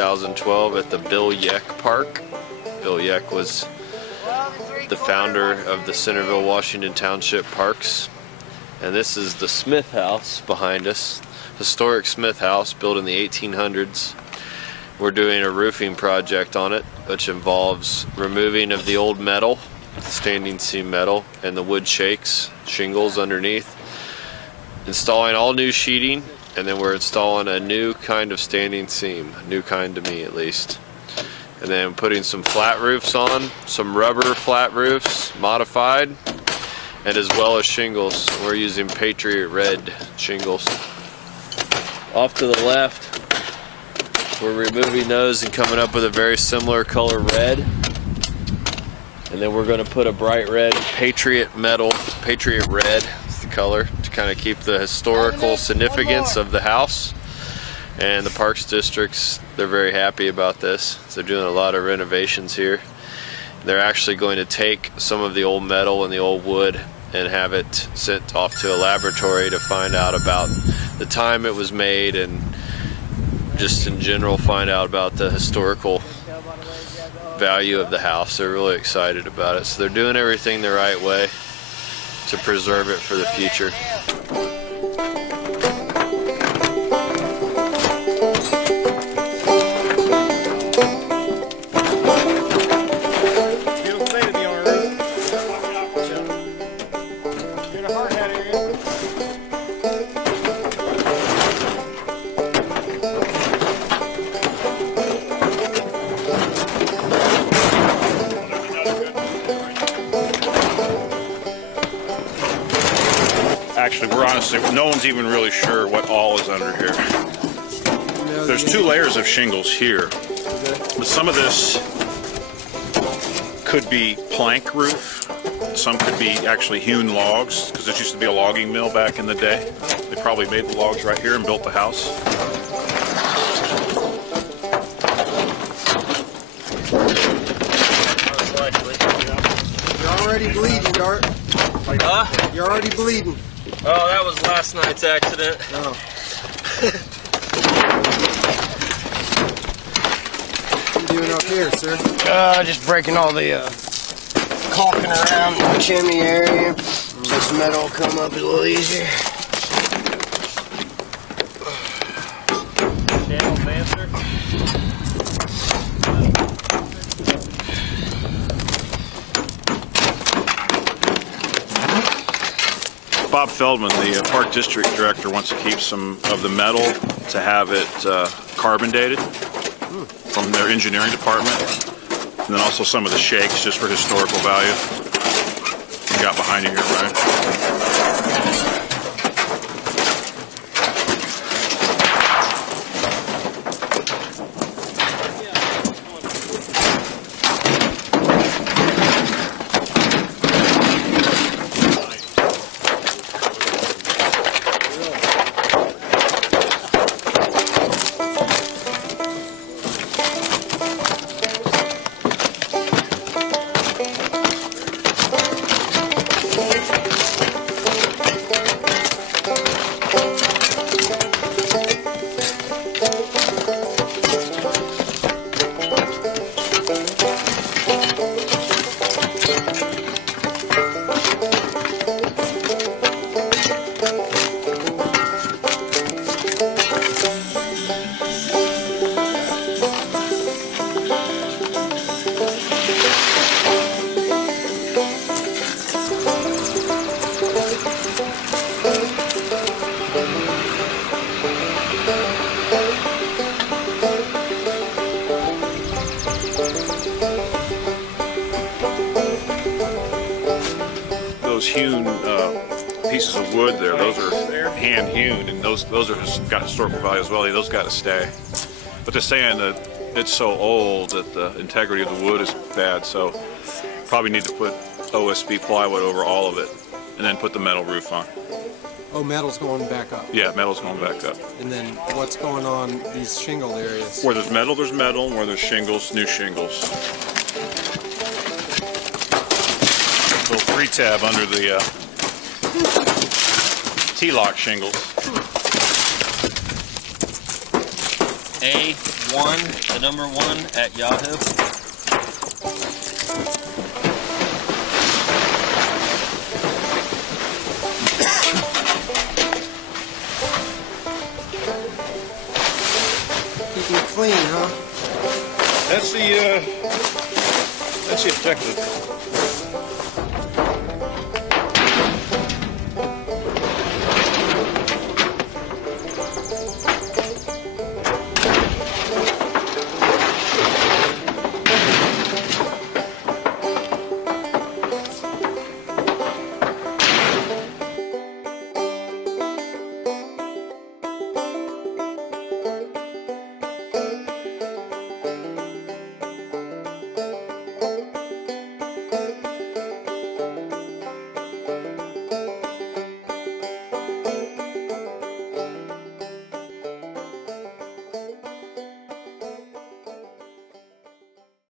2012 at the Bill Yeck Park. Bill Yeck was the founder of the Centerville, Washington Township Parks. And this is the Smith House behind us. Historic Smith House built in the 1800s. We're doing a roofing project on it, which involves removing of the old metal, standing seam metal, and the wood shingles underneath, installing all new sheeting, and then we're installing a new kind of standing seam, new kind to me at least. And then putting some flat roofs on, some rubber flat roofs, modified, and as well as shingles. We're using Patriot Red shingles. Off to the left, we're removing those and coming up with a very similar color red. And then we're going to put a bright red Patriot metal, Patriot Red is the color, to kind of keep the historical significance of the house. And the Parks Districts, they're very happy about this. They're doing a lot of renovations here. They're actually going to take some of the old metal and the old wood and have it sent off to a laboratory to find out about the time it was made and just in general find out about the historical value of the house. They're really excited about it. So they're doing everything the right way to preserve it for the future. Actually, we're honestly, no one's even really sure what all is under here. There's 2 layers of shingles here, but some of this could be plank roof. Some could be actually hewn logs, because this used to be a logging mill back in the day. They probably made the logs right here and built the house. You're already bleeding, Dart. Huh? You're already bleeding. Oh, that was last night's accident. Oh. What are you doing up here, sir? Just breaking all the caulking around the chimney area. This metal will come up a little easier. Channel faster. Bob Feldman, the Park District Director, wants to keep some of the metal to have it carbon dated from their engineering department. And then also some of the shakes just for historical value. You got behind you here, right? Those hewn pieces of wood there, those are hand hewn, and those are got historical value as well. Those got to stay. But they're saying that it's so old that the integrity of the wood is bad, so probably need to put OSB plywood over all of it, and then put the metal roof on. Oh, metal's going back up. Yeah, metal's going back up. And then what's going on these shingle areas? Where there's metal, and where there's shingles, new shingles. Little 3-tab under the T-lock shingles. A1, the number 1 at Yahoo. Keeping it clean, huh? That's the objective.